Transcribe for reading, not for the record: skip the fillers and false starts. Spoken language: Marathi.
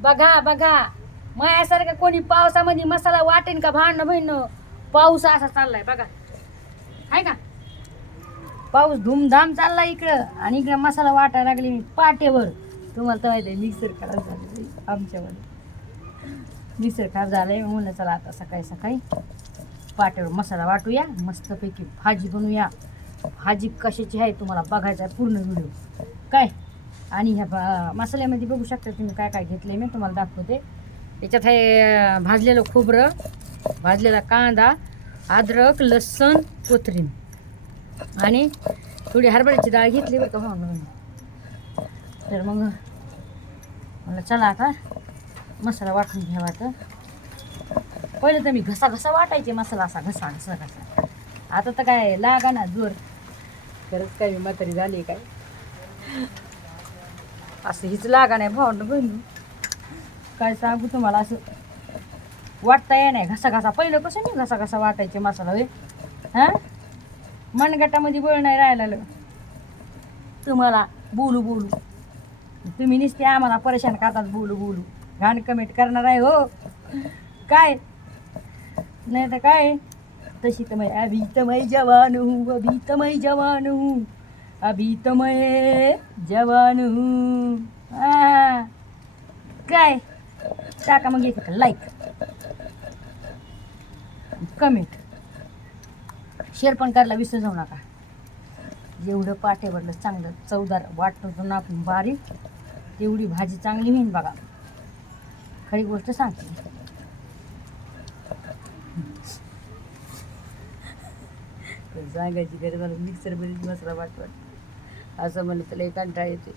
बघा बघा, माझ्यासारखं कोणी पावसामध्ये मसाला वाटेन का? भांडणं बहिणं, पाऊस असा चाललाय बघा, आहे का? पाऊस धूमधाम चालला इकडं, आणि इकडं मसाला वाटायला लागले मी पाटेवर. तुम्हाला तर माहिती आहे मिक्सर खराब झाले आमच्यामध्ये, मिक्सर खराब झालंय. म्हणलं चला आता सकाळी सकाळी पाट्यावर मसाला वाटूया, मस्तपैकी भाजी बनवूया. भाजी कशाची आहे तुम्हाला बघायचा आहे पूर्ण व्हिडिओ काय. आणि ह्या मसाल्यामध्ये बघू शकता तुम्ही काय काय घेतले, मी तुम्हाला दाखवते. याच्यात आहे भाजलेलं खोबरं, भाजलेला कांदा, अद्रक, लसूण, कोथिंबीर, आणि थोडी हरभऱ्याची डाळ घेतली बरं का म्हणून. तर मग मला चला आता मसाला वाटून घ्यावा. तर पहिलं तर मी घसा घसा वाटायचे मसाला, असा घसा घसा घसा. आता तर काय लागा ना जोर, खरंच काय मी म्हातारी झाली काय, असं हीच लागा नाही भावंड बहिणी. काय सांगू तुम्हाला, असं वाटता ये नाही घसा घसा. पहिलं कसं नाही घसा घसा वाटायचे मसाला वे, हां मनगटामध्ये बळ नाही राहिलेलं तुम्हाला बोलू बोलू. तुम्ही नुसते आम्हाला परेशान करतात बोलू बोलू. घाण कमेंट करणार आहे हो काय, नाही तर काय. तशी तर मैं अभी तो मैं जवान हूँ, अभी तो मैं जवान हूँ, अभी तो मैं जवान हूँ. काय टाका मग एक लाईक, कमेंट, शेअर पण करायला विसरू जाऊ नका. जेवढं पाट्यावरलं चांगलं चवदार वाटतो ना आपण बारीक, तेवढी भाजी चांगली होईन बघा. खरी गोष्ट सांगते. सांगायची गरज मला मिक्सरमध्ये मसाला वाटवाट असं म्हणलं त्याला एक कंटाळा येते.